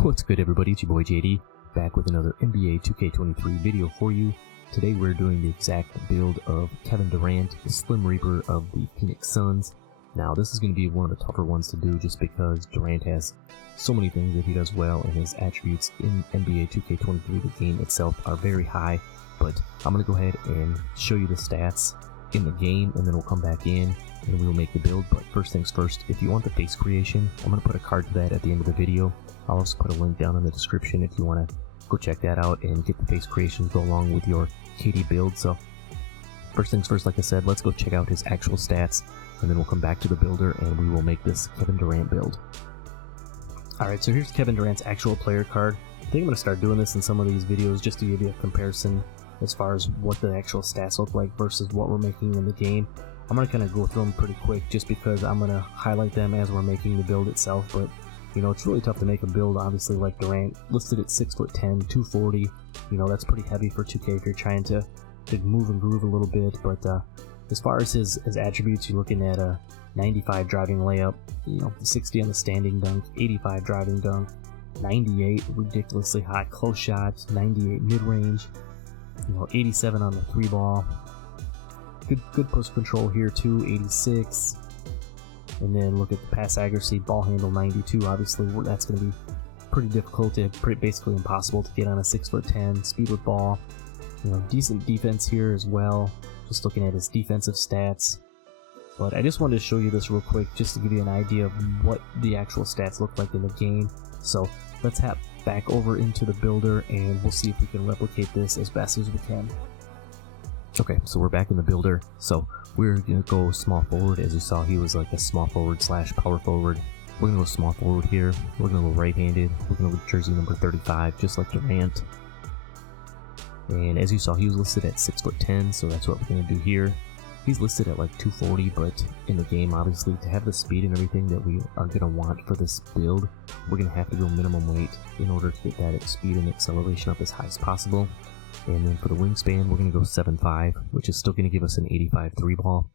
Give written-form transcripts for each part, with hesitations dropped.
What's good, everybody? It's your boy JD, back with another NBA 2K23 video for you. Today we're doing the exact build of Kevin Durant, the Slim Reaper of the Phoenix Suns. Now this is going to be one of the tougher ones to do just because Durant has so many things that he does well, and his attributes in NBA 2K23, the game itself, are very high. But I'm going to go ahead and show you the stats in the game, and then we'll come back in and we'll make the build. But first things first, if you want the face creation, I'm going to put a card to that at the end of the video. I'll also put a link down in the description if you want to go check that out and get the face creation to go along with your KD build. So first things first, like I said, let's go check out his actual stats, and then we'll come back to the builder and we will make this Kevin Durant build. Alright, so here's Kevin Durant's actual player card. I think I'm going to start doing this in some of these videos just to give you a comparison as far as what the actual stats look like versus what we're making in the game. I'm going to kind of go through them pretty quick just because I'm going to highlight them as we're making the build itself. But you know, it's really tough to make a build, obviously, like Durant, listed at 6'10", 240. You know, that's pretty heavy for 2K if you're trying to move and groove a little bit. But as far as his attributes, you're looking at a 95 driving layup, you know, 60 on the standing dunk, 85 driving dunk, 98 ridiculously high close shots, 98 mid-range, you know, 87 on the 3-ball. Good post control here too, 86. And then look at the pass accuracy, ball handle 92. Obviously, that's going to be pretty difficult, basically impossible to get on a 6'10". Speed with ball, you know, decent defense here as well. Just looking at his defensive stats. But I just wanted to show you this real quick, just to give you an idea of what the actual stats look like in the game. So let's hop back over into the builder, and we'll see if we can replicate this as best as we can. Okay, so we're back in the builder. So we're going to go small forward. As you saw, he was like a small forward slash power forward. We're going to go small forward here. We're going to go right-handed. We're going to go jersey number 35, just like Durant. And as you saw, he was listed at 6'10", so that's what we're going to do here. He's listed at like 240, but in the game, obviously, to have the speed and everything that we are going to want for this build, we're going to have to go minimum weight in order to get that speed and acceleration up as high as possible. And then for the wingspan, we're going to go 7'5", which is still going to give us an 85 3-ball.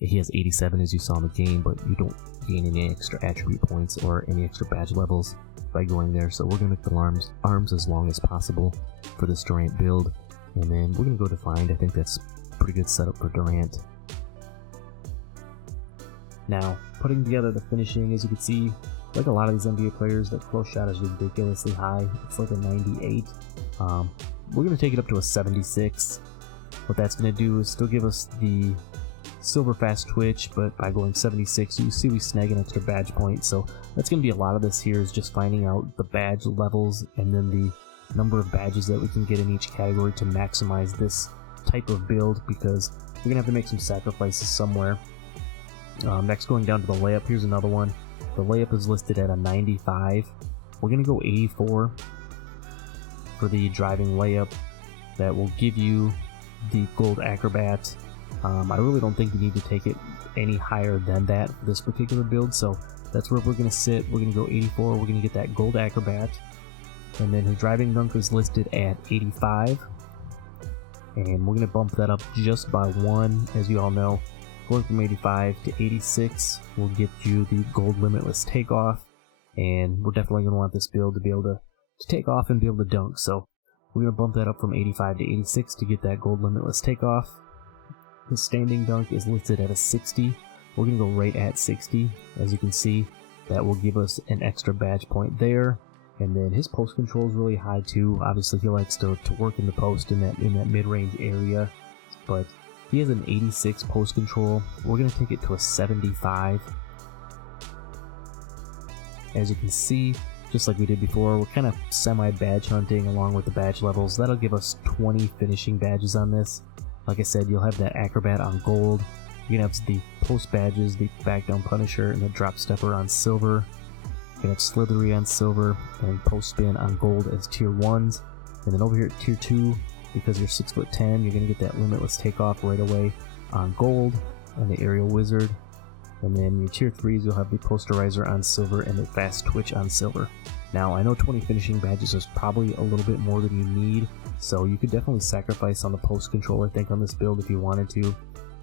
He has 87 as you saw in the game, but you don't gain any extra attribute points or any extra badge levels by going there. So we're going to make the arms as long as possible for this Durant build. And then we're going to go defined. I think that's a pretty good setup for Durant. Now, putting together the finishing, as you can see, like a lot of these NBA players, that close shot is ridiculously high. It's like a 98. We're going to take it up to a 76. What that's going to do is still give us the silver fast twitch, but by going 76, you see we snag an extra badge point. So that's going to be a lot of this here, is just finding out the badge levels and then the number of badges that we can get in each category to maximize this type of build, because we're going to have to make some sacrifices somewhere. Next, going down to the layup, here's another one. The layup is listed at a 95. We're going to go 84 for the driving layup. That will give you the gold acrobat. I really don't think you need to take it any higher than that for this particular build, so that's where we're going to sit. We're going to go 84. We're going to get that gold acrobat. And then his driving dunk is listed at 85. And we're going to bump that up just by 1, as you all know. Going from 85 to 86 will get you the gold limitless takeoff. And we're definitely going to want this build to be able to take off and be able to dunk. So we're going to bump that up from 85 to 86 to get that gold limitless takeoff. His standing dunk is listed at a 60. We're going to go right at 60. As you can see, that will give us an extra badge point there. And then his post control is really high too. Obviously, he likes to work in the post in that mid-range area. But he has an 86 post control. We're going to take it to a 75. As you can see, just like we did before, we're kind of semi-badge hunting along with the badge levels. That'll give us 20 finishing badges on this. Like I said, you'll have that acrobat on gold. You can have the post badges, the back down punisher, and the drop stepper on silver. You can have slithery on silver and post spin on gold as tier 1s. And then over here at tier 2, because you're 6'10", you're going to get that limitless takeoff right away on gold and the aerial wizard. And then your tier 3s, you'll have the posterizer on silver and the fast twitch on silver. Now, I know 20 finishing badges is probably a little bit more than you need, so you could definitely sacrifice on the post control, I think, on this build if you wanted to.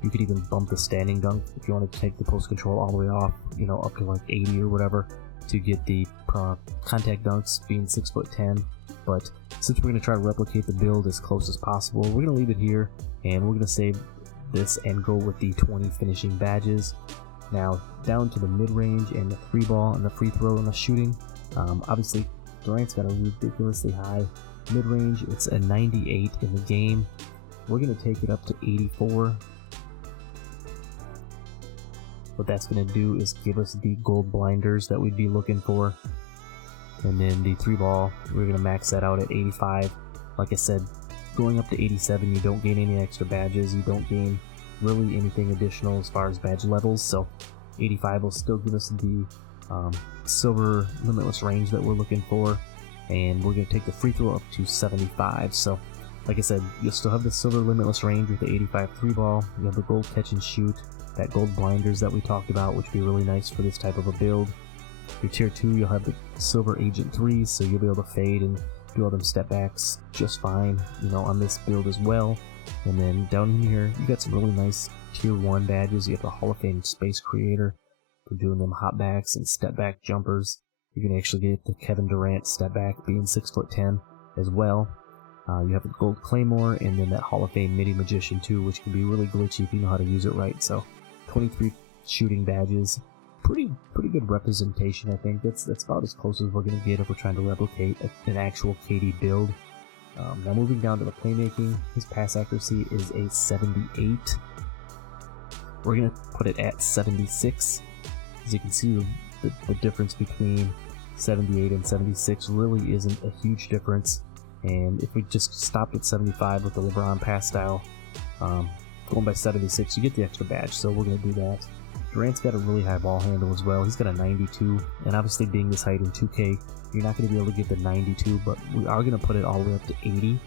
You could even bump the standing dunk if you wanted to take the post control all the way off, you know, up to like 80 or whatever. to get the contact dunks being 6'10", but since we're going to try to replicate the build as close as possible, we're going to leave it here, and we're going to save this and go with the 20 finishing badges. Now down to the mid-range and the 3-ball and the free throw and the shooting. Obviously Durant's got a ridiculously high mid-range. It's a 98 in the game. We're going to take it up to 84. What that's going to do is give us the gold blinders that we'd be looking for. And then the 3-ball, we're going to max that out at 85. Like I said, going up to 87, you don't gain any extra badges. You don't gain really anything additional as far as badge levels. So 85 will still give us the silver limitless range that we're looking for. And we're going to take the free throw up to 75. So like I said, you'll still have the silver limitless range with the 85 3-ball. You have the gold catch and shoot, that gold blinders that we talked about, which would be really nice for this type of a build. Your tier 2, you'll have the silver agent 3s, so you'll be able to fade and do all them step backs just fine, you know, on this build as well. And then down in here, you got some really nice tier 1 badges. You have the Hall of Fame Space Creator for doing them hop backs and step back jumpers. You can actually get the Kevin Durant step back being 6'10" as well. You have the gold Claymore and then that Hall of Fame Midi Magician too, which can be really glitchy if you know how to use it right. So 23 shooting badges, pretty good representation. I think that's about as close as we're going to get if we're trying to replicate an actual KD build. Now moving down to the playmaking, his pass accuracy is a 78. We're going to put it at 76. As you can see, the difference between 78 and 76 really isn't a huge difference. And if we just stopped at 75 with the LeBron pass style, going by 76, you get the extra badge, so we're going to do that. Durant's got a really high ball handle as well. He's got a 92, and obviously being this height in 2K, you're not going to be able to get the 92, but we are going to put it all the way up to 80,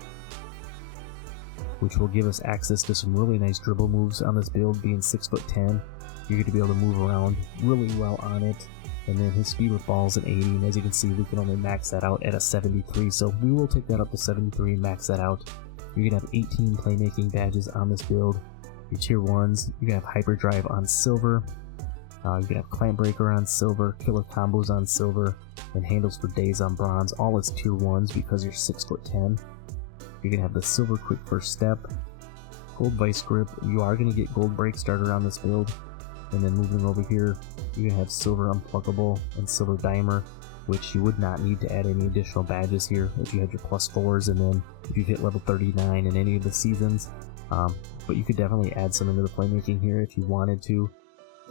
which will give us access to some really nice dribble moves on this build. Being 6'10", you're going to be able to move around really well on it. And then his speed with balls at 80, and as you can see, we can only max that out at a 73, so we will take that up to 73 and max that out. You're going to have 18 playmaking badges on this build. Your tier 1s, you're going to have Hyperdrive on silver, you're going to have Clamp Breaker on silver, Killer Combos on silver, and Handles for Days on bronze, all as tier 1s because you're 6'10". You're going to have the silver Quick First Step, Gold Vice Grip, you are going to get Gold Break Starter on this build. And then moving over here, you're going to have Silver Unpluggable and Silver Dimer, which you would not need to add any additional badges here if you had your +4s, and then if you hit level 39 in any of the seasons. But you could definitely add some into the playmaking here if you wanted to.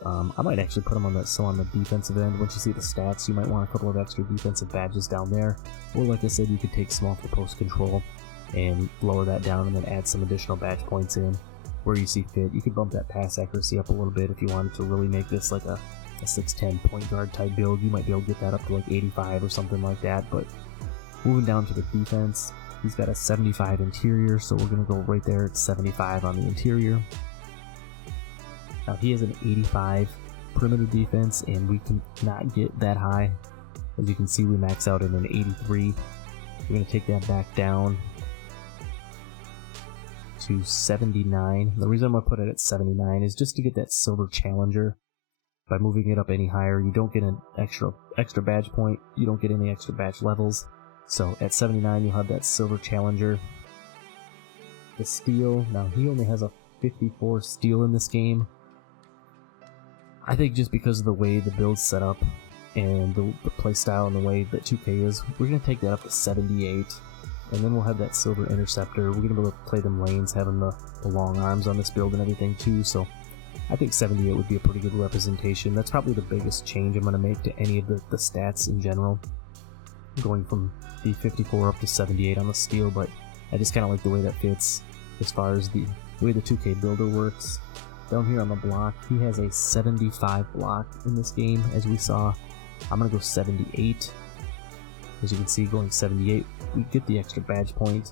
I might actually put them on the defensive end. Once you see the stats, you might want a couple of extra defensive badges down there. Or like I said, you could take some off the post control and lower that down and then add some additional badge points in where you see fit. You could bump that pass accuracy up a little bit if you wanted to really make this like a 6'10" point guard type build. You might be able to get that up to like 85 or something like that. But moving down to the defense, he's got a 75 interior, so we're going to go right there at 75 on the interior. Now he has an 85 perimeter defense, and we can not get that high. As you can see, we max out at an 83. We're going to take that back down to 79. The reason I'm going to put it at 79 is just to get that silver challenger. By moving it up any higher, you don't get an extra badge point, you don't get any extra badge levels. So at 79 you'll have that silver challenger. The steal, now he only has a 54 steal in this game. I think just because of the way the build's set up and the play style and the way that 2K is, we're going to take that up to 78. And then we'll have that silver interceptor. We're going to be able to play them lanes, having the long arms on this build and everything too. So I think 78 would be a pretty good representation. That's probably the biggest change I'm going to make to any of the stats in general. Going from the 54 up to 78 on the steal, but I just kind of like the way that fits as far as the way the 2K builder works. Down here on the block, he has a 75 block in this game, as we saw. I'm going to go 78. As you can see, going 78, we get the extra badge point.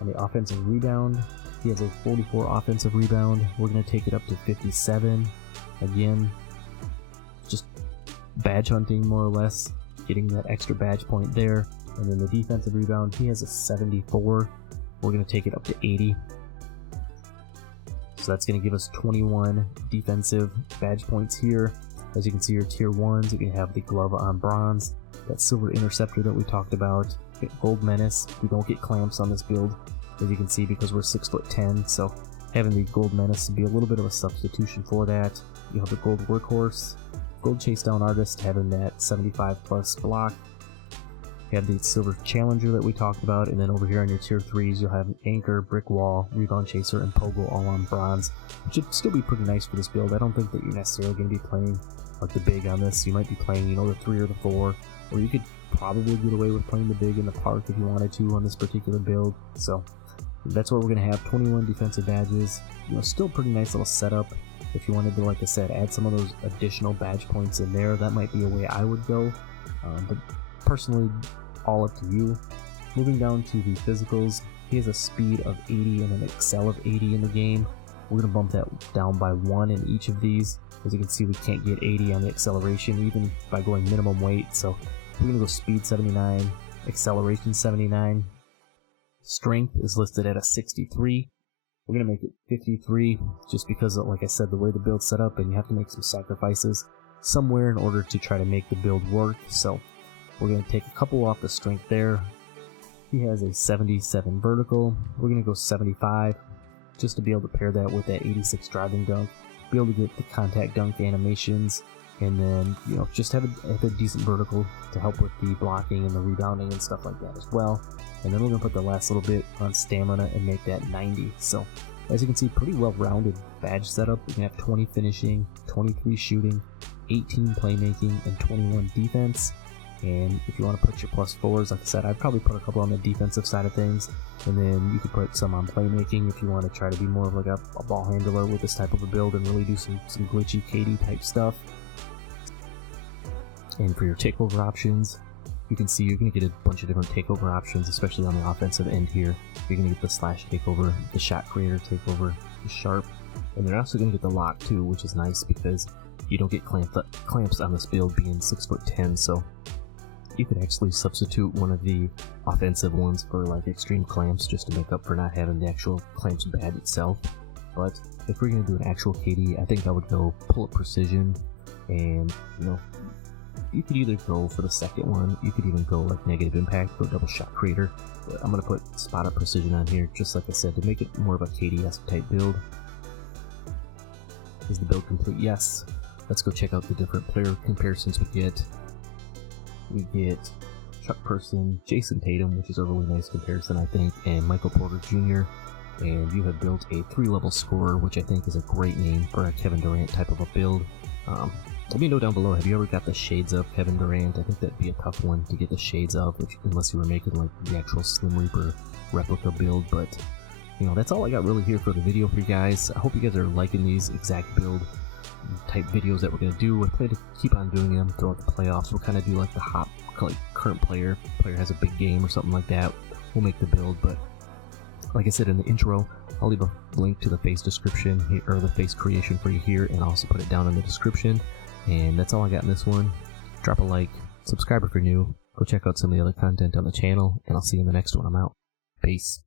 On the offensive rebound, he has a 44 offensive rebound. We're going to take it up to 57. Again, just badge hunting more or less, getting that extra badge point there. And then the defensive rebound, he has a 74. We're going to take it up to 80. So that's going to give us 21 defensive badge points here. As you can see, your tier 1s, you can have the glove on bronze, that silver interceptor that we talked about, gold menace. We don't get clamps on this build, as you can see, because we're 6'10", so having the gold menace would be a little bit of a substitution for that. You have the gold workhorse, gold chase down artist, having that 75 plus block. You have the silver challenger that we talked about, and then over here on your tier 3s, you'll have anchor, brick wall, rebound chaser, and pogo all on bronze, which should still be pretty nice for this build. I don't think that you're necessarily going to be playing like the big on this. You might be playing, you know, the 3 or the 4, or you could probably get away with playing the big in the park if you wanted to on this particular build. So that's what we're going to have. 21 defensive badges, you know, still pretty nice little setup. If you wanted to, like I said, add some of those additional badge points in there, that might be a way I would go, but personally, all up to you. Moving down to the physicals, he has a speed of 80 and an excel of 80 in the game. We're going to bump that down by 1 in each of these. As you can see, we can't get 80 on the acceleration even by going minimum weight, so we're going to go speed 79, acceleration 79. Strength is listed at a 63. We're going to make it 53 just because, like I said, the way the build's set up, and you have to make some sacrifices somewhere in order to try to make the build work. So we're going to take a couple off the strength there. He has a 77 vertical. We're going to go 75 just to be able to pair that with that 86 driving dunk, be able to get the contact dunk animations, and then, you know, just have a decent vertical to help with the blocking and the rebounding and stuff like that as well. And then we're going to put the last little bit on stamina and make that 90. So as you can see, pretty well-rounded badge setup. We can have 20 finishing, 23 shooting, 18 playmaking, and 21 defense. And if you want to put your +4s, like I said, I'd probably put a couple on the defensive side of things, and then you could put some on playmaking if you want to try to be more of like a ball handler with this type of a build and really do some glitchy KD type stuff. And for your takeover options, you can see you're going to get a bunch of different takeover options, especially on the offensive end here. You're going to get the slash takeover, the shot creator takeover, the sharp, and you're also going to get the lock too, which is nice because you don't get clamps on this build being 6'10", so you could actually substitute one of the offensive ones for like extreme clamps just to make up for not having the actual clamps badge itself. But if we're going to do an actual KD, I think I would go pull-up precision, and you know, you could either go for the second one, you could even go like negative impact for a double shot creator, but I'm going to put spot up precision on here just like I said to make it more of a KD-esque type build. Is the build complete? Yes. Let's go check out the different player comparisons we get. We get Chuck Person, Jason Tatum, which is a really nice comparison I think, and Michael Porter Jr. And you have built a 3-level scorer, which I think is a great name for a Kevin Durant type of a build. Let me know down below, have you ever got the shades of Kevin Durant? I think that'd be a tough one to get the shades of, unless you were making like the actual Slim Reaper replica build. But you know, that's all I got really here for the video for you guys. I hope you guys are liking these exact build type videos that we're going to do. I plan to keep on doing them throughout the playoffs. We'll kind of do like the hot, like current player has a big game or something like that. We'll make the build, but like I said in the intro, I'll leave a link to the face description here, or the face creation for you here, and I'll also put it down in the description. And that's all I got in this one. Drop a like, subscribe if you're new, go check out some of the other content on the channel, and I'll see you in the next one. I'm out. Peace.